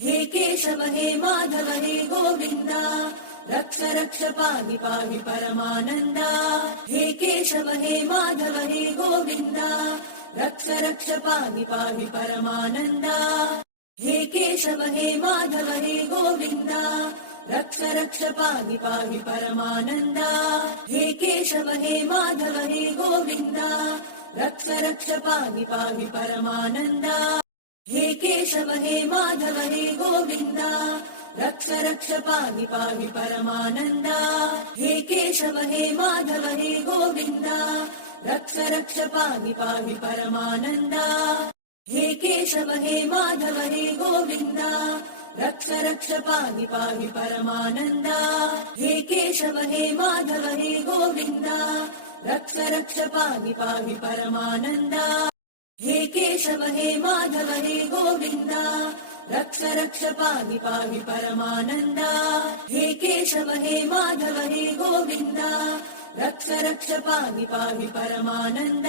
हे केशव हे माधव हे गोविन्द रक्ष रक्ष पाहि पाहि परमानन्द हे केशव हे माधव हे गोविन्द रक्ष रक्ष पाहि पाहि परमानन्द हे केशव हे माधव हे गोविन्द रक्ष रक्ष पाहि पाहि परमानन्द हे केशव हे माधव हे गोविन्द रक्ष रक्ष पाहि पाहि परमानन्द हे केशव हे माधव हे गोविन्द रक्ष रक्ष पाहि पाहि परमानन्द हे केशव हे माधव हे गोविन्द रक्ष रक्ष पाहि पाहि परमानन्द हे केशव हे माधव हे गोविन्द रक्ष रक्ष पाहि पाहि परमानन्द हे केशव हे माधव हे गोविन्द रक्ष रक्ष पाहि पाहि परमानन्द हे केशव हे माधव हे गोविन्द रक्ष रक्ष पाहि पाहि परमानन्द हे केशव हे माधव हे गोविन्द रक्ष रक्ष पाहि पाहि परमानन्द।